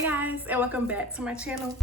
Hey guys, and welcome back to my channel.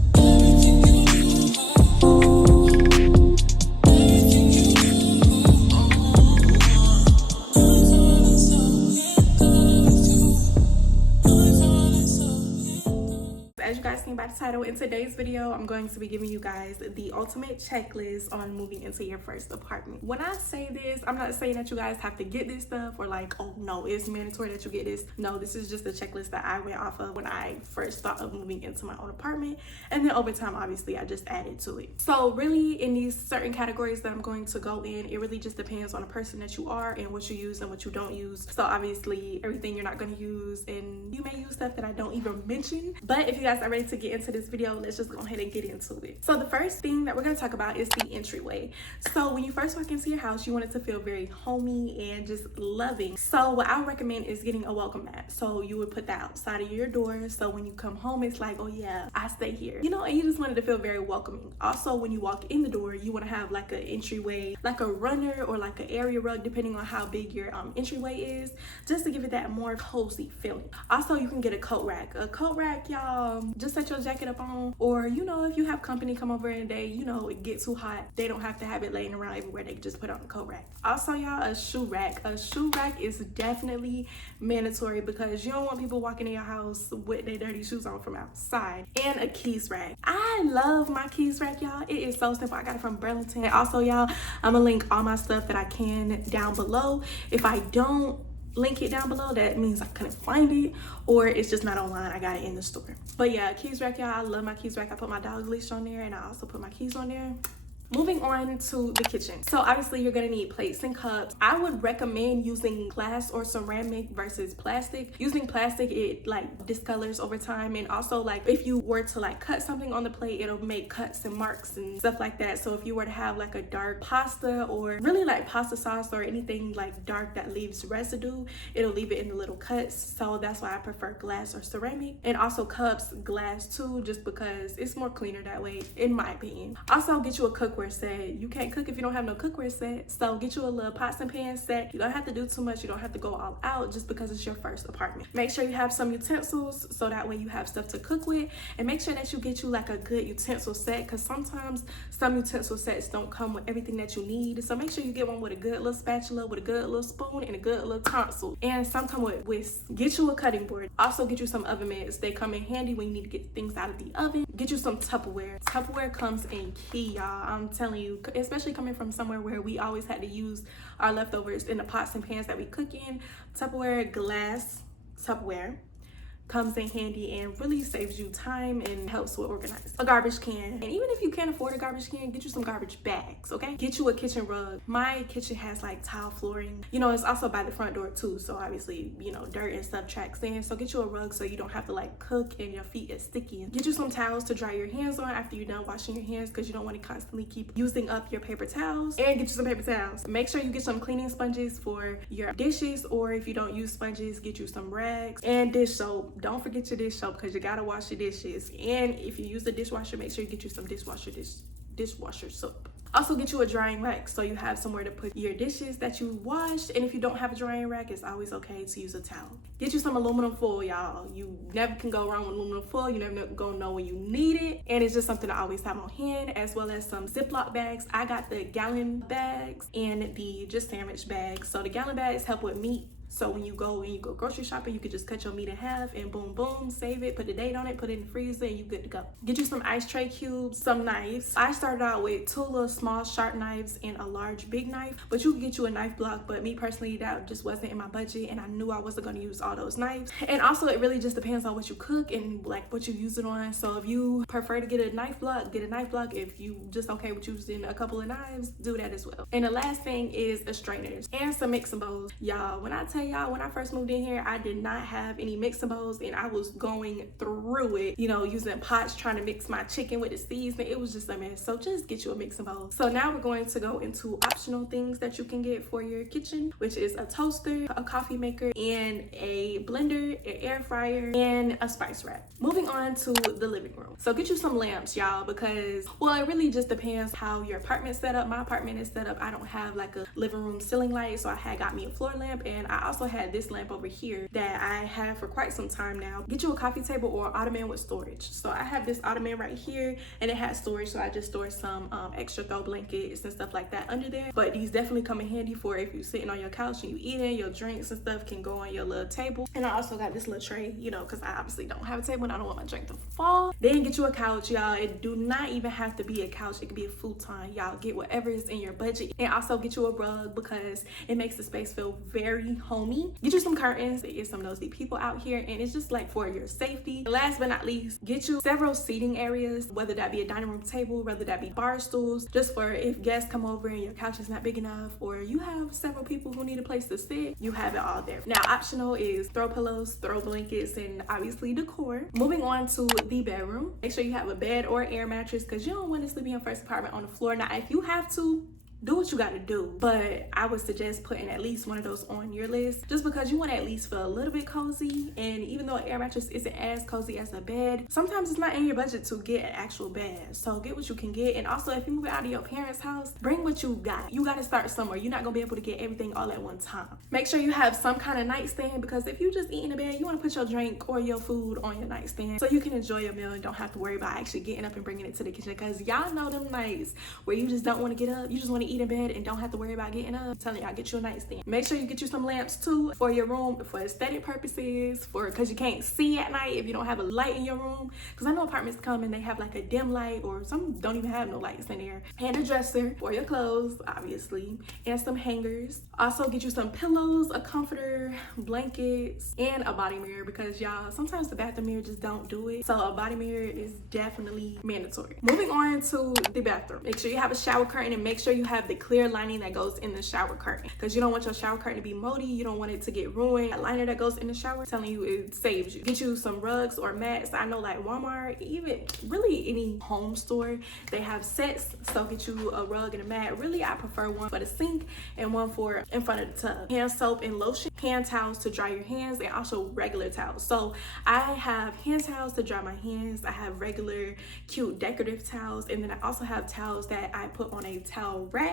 As you guys seen by the title, in today's video, I'm going to be giving you guys the ultimate checklist on moving into your first apartment. When I say this, I'm not saying that you guys have to get this stuff or like, oh no, it's mandatory that you get this. No, this is just a checklist that I went off of when I first thought of moving into my own apartment. And then over time, obviously, I just added to it. So really, in these certain categories that I'm going to go in, it really just depends on the person that you are and what you use and what you don't use. So obviously, everything you're not going to use, and you may use stuff that I don't even mention. But if you guys are ready to get into this video, let's just go ahead and get into it. So the first thing that we're going to talk about is the entryway. So when you first walk into your house, you want it to feel very homey and just loving. So what I would recommend is getting a welcome mat. So you would put that outside of your door, so when you come home, it's like, oh yeah, I stay here, you know, and you just want it to feel very welcoming. Also, when you walk in the door, you want to have like an entryway, like a runner or like an area rug, depending on how big your entryway is, just to give it that more cozy feeling. Also, you can get a coat rack. A coat rack, y'all, just set your jacket up on, or you know, if you have company come over and they, you know, it gets too hot, they don't have to have it laying around everywhere. They can just put it on the coat rack. Also, y'all, a shoe rack. A shoe rack is definitely mandatory because you don't want people walking in your house with their dirty shoes on from outside. And a keys rack. I love my keys rack, y'all. It is so simple. I got it from Burlington. Also, y'all, I'm gonna link all my stuff that I can down below. If I don't link it down below, that means I couldn't find it, or it's just not online. I got it in the store. But yeah, keys rack, y'all. I love my keys rack. I put my dog's leash on there, and I also put my keys on there. Moving on to the kitchen. So obviously you're gonna need plates and cups. I would recommend using glass or ceramic versus plastic. Using plastic, it like discolors over time, and also like if you were to like cut something on the plate, it'll make cuts and marks and stuff like that. So if you were to have like a dark pasta or really like pasta sauce or anything like dark that leaves residue, it'll leave it in the little cuts. So that's why I prefer glass or ceramic. And also cups, glass too, just because it's more cleaner that way, in my opinion. Also, get you a cookware set. You can't cook if you don't have no cookware set, so get you a little pots and pans set. You don't have to do too much. You don't have to go all out just because it's your first apartment. Make sure you have some utensils so that way you have stuff to cook with, and make sure that you get you like a good utensil set, because sometimes some utensil sets don't come with everything that you need. So make sure you get one with a good little spatula, with a good little spoon, and a good little tonsil, and some come with whisk. Get you a cutting board. Also get you some oven mitts. They come in handy when you need to get things out of the oven. Get you some Tupperware. Tupperware comes in key, y'all. I'm telling you, especially coming from somewhere where we always had to use our leftovers in the pots and pans that we cook in. Tupperware, glass Tupperware comes in handy and really saves you time and helps with organizing. A garbage can, and even if you can't afford a garbage can, get you some garbage bags, okay? Get you a kitchen rug. My kitchen has like tile flooring. You know, it's also by the front door too, so obviously, you know, dirt and stuff tracks in. So get you a rug so you don't have to like cook and your feet is sticky. Get you some towels to dry your hands on after you're done washing your hands, because you don't want to constantly keep using up your paper towels. And get you some paper towels. Make sure you get some cleaning sponges for your dishes, or if you don't use sponges, get you some rags and dish soap. Don't forget your dish soap, because you gotta wash your dishes. And if you use the dishwasher, make sure you get you some dishwasher soap. Also get you a drying rack so you have somewhere to put your dishes that you washed. And if you don't have a drying rack, it's always okay to use a towel. Get you some aluminum foil, y'all. You never can go wrong with aluminum foil. You never gonna know when you need it, and it's just something to always have on hand, as well as some Ziploc bags. I got the gallon bags and the just sandwich bags. So the gallon bags help with meat. So when you go grocery shopping, you can just cut your meat in half and boom, boom, save it, put the date on it, put it in the freezer, and you're good to go. Get you some ice tray cubes, some knives. I started out with 2 little small sharp knives and a large big knife, but you can get you a knife block. But me personally, that just wasn't in my budget, and I knew I wasn't gonna use all those knives. And also, it really just depends on what you cook and like what you use it on. So if you prefer to get a knife block, get a knife block. If you just okay with using a couple of knives, do that as well. And the last thing is a strainers and some mixing bowls. Y'all, when I tell y'all, when I first moved in here, I did not have any mixing bowls, and I was going through it, you know, using pots, trying to mix my chicken with the seasoning. It was just a mess. So just get you a mixing bowl. So now we're going to go into optional things that you can get for your kitchen, which is a toaster, a coffee maker, and a blender, an air fryer, and a spice rack. Moving on to the living room. So get you some lamps, y'all, because, well, it really just depends how your apartment's set up. My apartment is set up, I don't have like a living room ceiling light, so I had got me a floor lamp, and I also had this lamp over here that I have for quite some time now. Get you a coffee table or ottoman with storage. So I have this ottoman right here and it has storage, so I just store some extra throw blankets and stuff like that under there. But these definitely come in handy for if you're sitting on your couch and you eating, your drinks and stuff can go on your little table. And I also got this little tray, you know, because I obviously don't have a table and I don't want my drink to fall. Then get you a couch, y'all. It do not even have to be a couch, it could be a futon. Y'all get whatever is in your budget. And also get you a rug because it makes the space feel very homey. Get you some curtains. There is some nosy people out here and it's just like for your safety. Last but not least, get you several seating areas, whether that be a dining room table, whether that be bar stools, just for if guests come over and your couch is not big enough or you have several people who need a place to sit, you have it all there. Now optional is throw pillows, throw blankets, and obviously decor. Moving on to the bedroom, make sure you have a bed or air mattress because you don't want to sleep in your first apartment on the floor. Now if you have to, do what you gotta do, but I would suggest putting at least one of those on your list just because you want to at least feel a little bit cozy. And even though an air mattress isn't as cozy as a bed, sometimes it's not in your budget to get an actual bed, so get what you can get. And also if you move out of your parents' house, bring what you got. You got to start somewhere. You're not gonna be able to get everything all at one time. Make sure you have some kind of nightstand because if you just eat in the bed, you want to put your drink or your food on your nightstand so you can enjoy your meal and don't have to worry about actually getting up and bringing it to the kitchen, because y'all know them nights where you just don't want to get up, you just want to eat in bed and don't have to worry about getting up. I'm telling y'all, get you a nightstand. Make sure you get you some lamps too for your room, for aesthetic purposes, because you can't see at night if you don't have a light in your room. Because I know apartments come and they have like a dim light, or some don't even have no lights in there. And a dresser for your clothes, obviously, and some hangers. Also get you some pillows, a comforter, blankets, and a body mirror because y'all, sometimes the bathroom mirror just don't do it. So a body mirror is definitely mandatory. Moving on to the bathroom, make sure you have a shower curtain and make sure you have the clear lining that goes in the shower curtain because you don't want your shower curtain to be moldy. You don't want it to get ruined. A liner that goes in the shower, I'm telling you, it saves you. Get you some rugs or mats. I know like Walmart, even really any home store, they have sets, so get you a rug and a mat. Really, I prefer one for the sink and one for in front of the tub. Hand soap and lotion, hand towels to dry your hands, and also regular towels. So I have hand towels to dry my hands, I have regular cute decorative towels, and then I also have towels that I put on a towel rack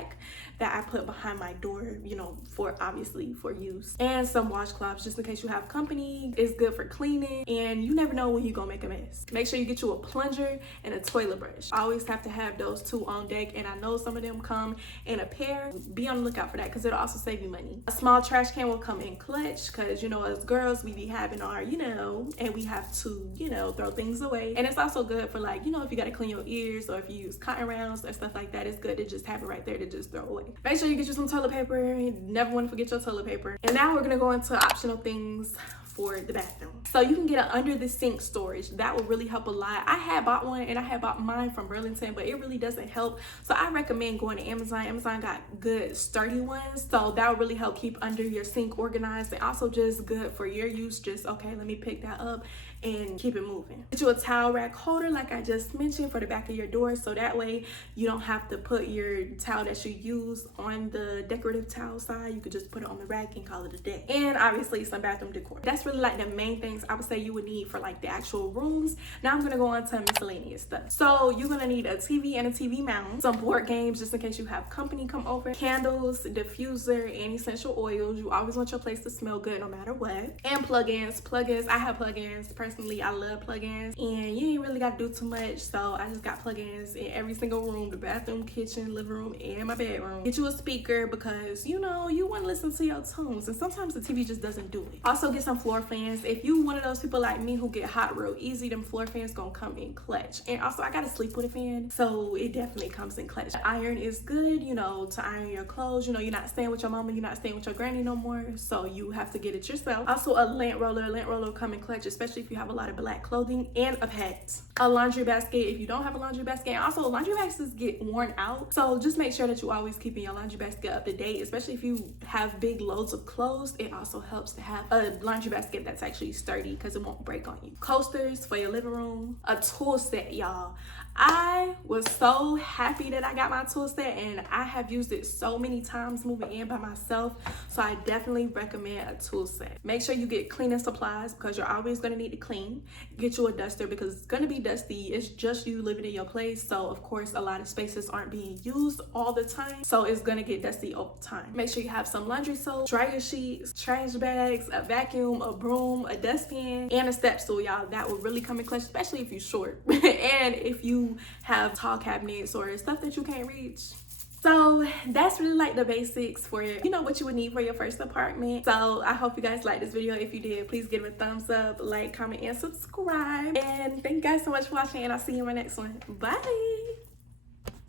that I put behind my door, you know, for obviously for use. And some washcloths just in case you have company. It's good for cleaning and you never know when you're gonna make a mess. Make sure you get you a plunger and a toilet brush. I always have to have those two on deck, and I know some of them come in a pair. Be on the lookout for that because it'll also save you money. A small trash can will come in clutch because, you know, as girls we be having our, you know, and we have to, you know, throw things away. And it's also good for like, you know, if you gotta clean your ears or if you use cotton rounds or stuff like that, it's good to just have it right there to just throw away. Make sure you get you some toilet paper. You never want to forget your toilet paper. And now we're gonna go into optional things for the bathroom. So you can get an under the sink storage. That will really help a lot. I had bought one and I had bought mine from Burlington, but it really doesn't help. So I recommend going to Amazon. Amazon got good sturdy ones. So that will really help keep under your sink organized, and also just good for your use. Just, okay, let me pick that up and keep it moving. Get you a towel rack holder like I just mentioned for the back of your door, so that way you don't have to put your towel that you use on the decorative towel side. You could just put it on the rack and call it a day. And obviously some bathroom decor. That's really like the main things I would say you would need for like the actual rooms. Now I'm gonna go on to miscellaneous stuff. So you're gonna need a TV and a TV mount, some board games just in case you have company come over, candles, diffuser, and essential oils. You always want your place to smell good no matter what. And plugins. I have plugins. Personally, I love plugins, and you ain't really got to do too much, so I just got plugins in every single room: the bathroom, kitchen, living room, and my bedroom. Get you a speaker because, you know, you want to listen to your tunes, and sometimes the TV just doesn't do it. Also get some floor fans. If you one of those people like me who get hot real easy, them floor fans gonna come in clutch. And also I gotta sleep with a fan, so it definitely comes in clutch. Iron is good, you know, to iron your clothes. You know, you're not staying with your mama, you're not staying with your granny no more, so you have to get it yourself. Also a lint roller. Lint roller come in clutch, especially if you have a lot of black clothing. And a pet. A laundry basket if you don't have a laundry basket. And also laundry baskets get worn out, so just make sure that you always keeping your laundry basket up to date, especially if you have big loads of clothes. It also helps to have a laundry basket that's actually sturdy because it won't break on you. Coasters for your living room. A tool set, y'all. I was so happy that I got my tool set, and I have used it so many times moving in by myself, so I definitely recommend a tool set. Make sure you get cleaning supplies because you're always going to need to clean. Get you a duster because it's going to be dusty. It's just you living in your place, so of course a lot of spaces aren't being used all the time, so it's going to get dusty over time. Make sure you have some laundry soap, dryer sheets, trash bags, a vacuum, a broom, a dustpan, and a step stool, y'all. That will really come in clutch, especially if you're short and if you have tall cabinets or stuff that you can't reach. So that's really like the basics for, you know, what you would need for your first apartment. So I hope you guys liked this video. If you did, please give it a thumbs up, like, comment, and subscribe. And thank you guys so much for watching, and I'll see you in my next one. Bye.